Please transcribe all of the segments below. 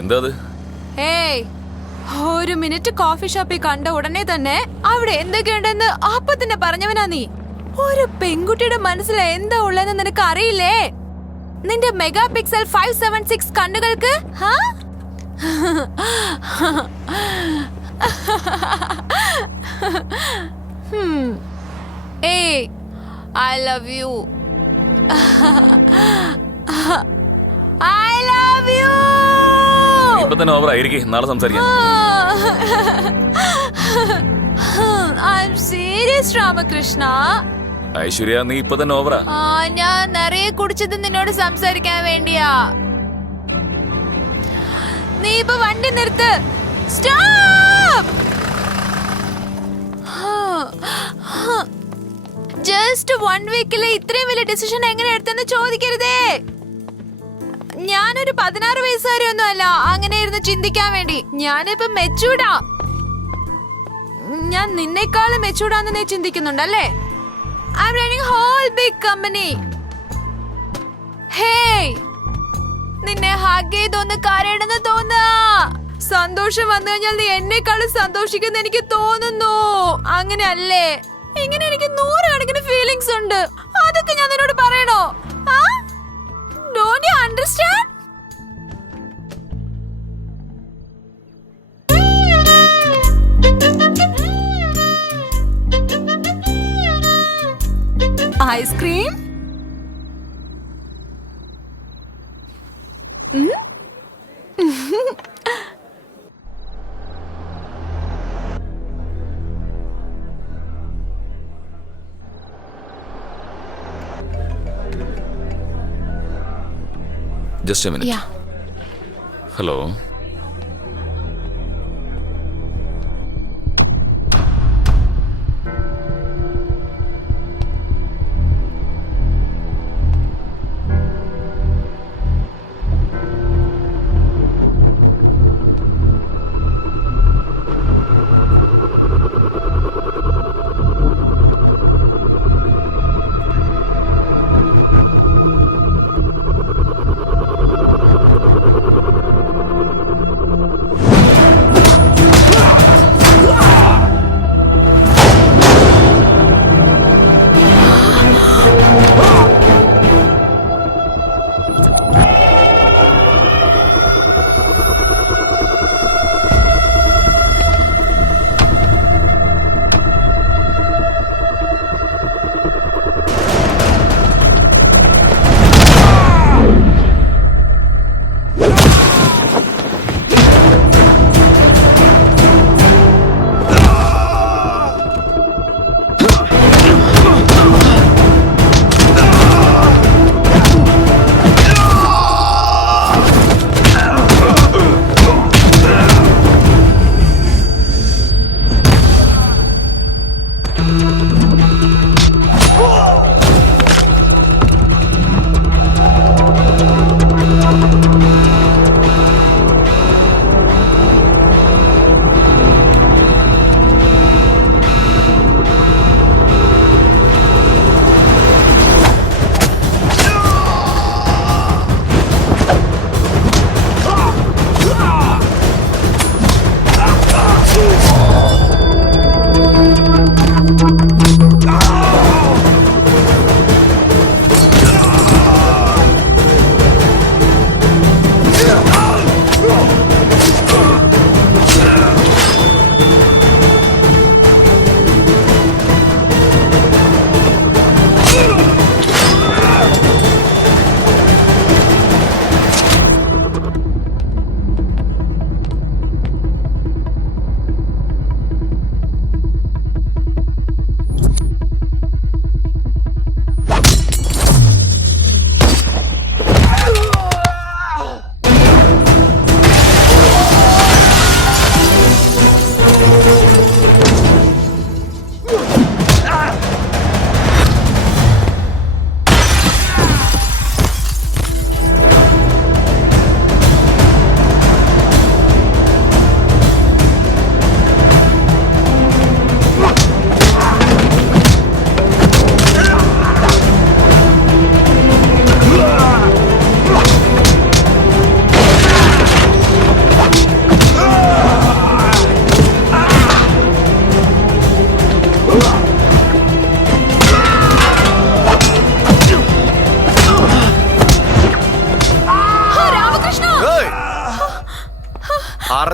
എന്താ അത്? ഏയ്, ഒരു മിനിറ്റ് കോഫി ഷോപ്പിൽ കണ്ട ഉടനെ തന്നെ അവിടെ എന്തൊക്കെയുണ്ടെന്ന് അപ്പൊ തന്നെ പറഞ്ഞവനാ നീ. ഒരു പെൺകുട്ടിയുടെ മനസ്സിൽ എന്താ ഉള്ളതെന്ന് നിനക്ക് അറിയില്ലേ? നിന്റെ മെഗാ പിക്സൽ 576 കണ്ണുകൾക്ക് ഏയ്, I love you. I love you. ഇപ്പൊ തന്നെ ഓവർ ആയിരിക്കും, നാളെ സംസാരിക്കാം. I'm serious, Ramakrishna. ഐശ്വര്യ, നീ ഇപ്പൊ തന്നെ ഓവറാ. ഞാൻ നിറയെ കുടിച്ചത് നിന്നോട് സംസാരിക്കാൻ വേണ്ടിയാ. നീ ഇപ്പൊ വണ്ടി നിർത്ത്. സ്റ്റോപ്പ്. ജസ്റ്റ് 1 വീക്കില് ഇത്രയും വലിയ ഡിസിഷൻ എങ്ങനെ എടുത്തെന്ന് ചോദിക്കരുതേ. ഞാനൊരു 16 വയസ്സുകാരിയൊന്നും അല്ല അങ്ങനെ ഇരുന്ന് ചിന്തിക്കാൻ വേണ്ടി. ഞാനിപ്പോ മെച്ചൂർഡാ. ഞാൻ നിന്നെക്കാളും മെച്ചൂർഡാന്ന് നീ ചിന്തിക്കുന്നുണ്ടല്ലേ? I'm running a whole big company. Hey, നിന്നെ ഹഗ് ചെയ്തൊന്ന് കരയണമെന്ന് തോന്നാ. സന്തോഷം വന്നു കഴിഞ്ഞാൽ നീ എന്നെക്കാളും സന്തോഷിക്കുന്ന എനിക്ക് തോന്നുന്നു. അങ്ങനെയല്ലേ? ഇങ്ങനെ എനിക്ക് 100 കണക്കിന് ഫീലിങ്സ് ഉണ്ട്. അതൊക്കെ ഞാൻ നിന്നോട് പറയണോ? Don't you understand? Ice cream? Just a minute. Yeah. Hello.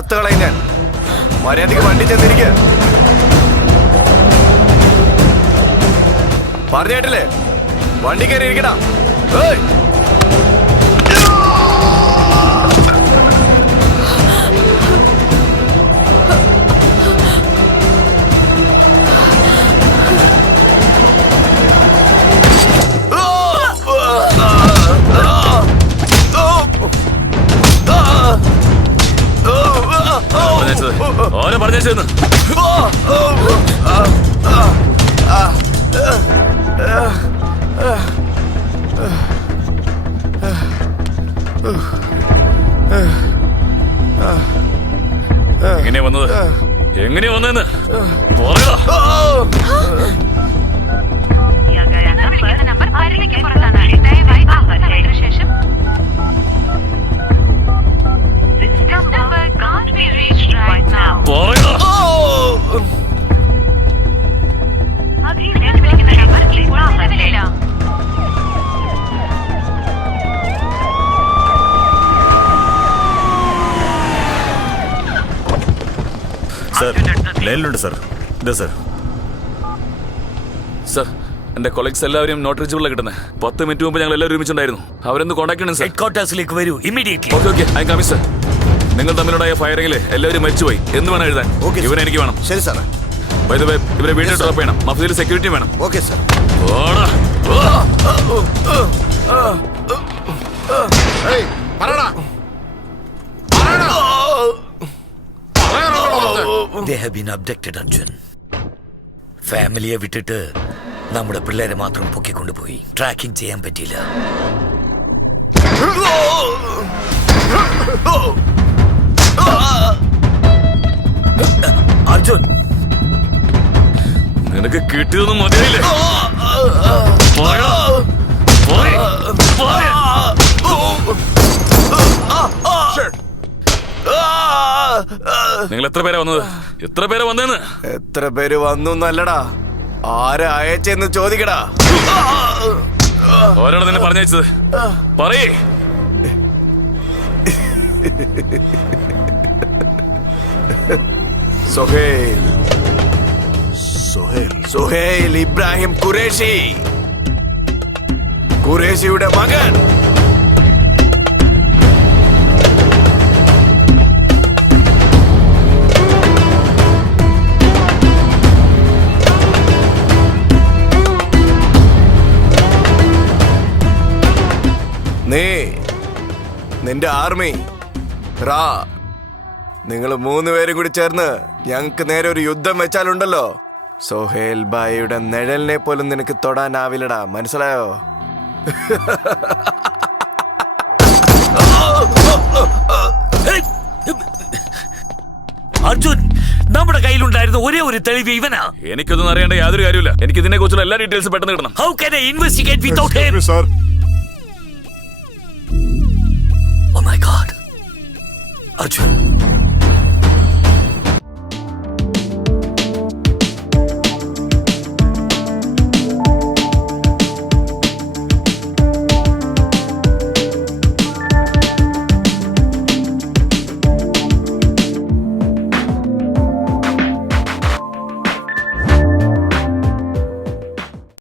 ചത്തുകളയും ഞാൻ. മര്യാദക്ക് വണ്ടി ചെന്നിരിക്കുക. പറഞ്ഞേട്ടില്ലേ, വണ്ടി കയറി ഇരിക്കടാ. ഏയ് ഓരോ പറഞ്ഞേച്ചെന്ന് എങ്ങനെയാ വന്നത്? എങ്ങനെയാ വന്നതെന്ന് പറയടാ. നമ്പർ പരിധിക്ക് പുറത്താണ്. ദയവായി ആഹ്വാനം ശേഷം പറയടാ. സർ, ലൈനിലുണ്ട് സർ. ഇതാ സർ. സർ, എന്റെ കൊളീഗ്സ് എല്ലാവരും നോട്ട് റീച്ചബിളാണ് കിട്ടുന്നത്. 10 മിനിറ്റ് മുമ്പ് ഞങ്ങൾ എല്ലാവരും ഒരുമിച്ചുണ്ടായിരുന്നു. അവരൊന്ന് കോൺടാക്ട് ചെയ്യണം സർ. ഹെഡ്ക്വാർട്ടേഴ്സിലേക്ക് വരൂ immediately. Okay, I coming sir. നിങ്ങൾ തമ്മിലുണ്ടായ ഫയറിംഗിൽ എല്ലാവരും മരിച്ചുപോയി എന്ന് വേണം എഴുതാൻ. ഇവനെ എനിക്ക് വേണം. ശരി സാറേ. By the way, ഇവരെ വീണ്ടും ഡ്രോപ്പ് ചെയ്യണം. മഫ്തിയിൽ സെക്യൂരിറ്റി വേണം. Okay sir. ഓടാ. They have been abducted, Arjun. ഫാമിലിയെ വിട്ടിട്ട് നമ്മുടെ പിള്ളേരെ മാത്രം പൊക്കിക്കൊണ്ടുപോയി. ട്രാക്കിംഗ് ചെയ്യാൻ പറ്റിയില്ല. അർജുൻ, നിനക്ക് കിട്ടിയതൊന്നും മതിയായില്ലേ? പോരാ. പോരെ. പോരെ. നിങ്ങൾ എത്ര പേരാ വന്നത്? എത്ര പേരാ വന്നതെന്ന്? എത്ര പേര് വന്നു എന്നല്ലടാ, ആരെ അയച്ചെന്ന് ചോദിക്കടാ. ഓരോടെ നിന്നെ പറഞ്ഞയച്ചത് പറയേ. സുഹേൽ ഇബ്രാഹിം ഖുറേഷി, ഖുറേഷിയുടെ മകൻ. നിന്റെ ആർമി റാ, നിങ്ങൾ 3 പേരും കൂടി ചേർന്ന് ഞങ്ങക്ക് നേരെ ഒരു യുദ്ധം വെച്ചാലുണ്ടല്ലോ, സോഹേൽ ബായിയുടെ നിഴലിനെ പോലും നിനക്ക് തൊടാനാവില്ലടാ. മനസ്സിലായോ? അർജുൻ, നമ്മുടെ കയ്യിലുണ്ടായിരുന്ന ഒരേ ഒരു തെളിവ് ഇവനാ. എനിക്കൊന്നും അറിയേണ്ട യാതൊരു കാര്യമില്ല. എനിക്ക് ഇതിനെ കുറിച്ചുള്ള എല്ലാ ഡീറ്റെയിൽസും പെട്ടെന്ന് കിട്ടണം. How can I investigate without him? Sir. Oh my God. Arjun.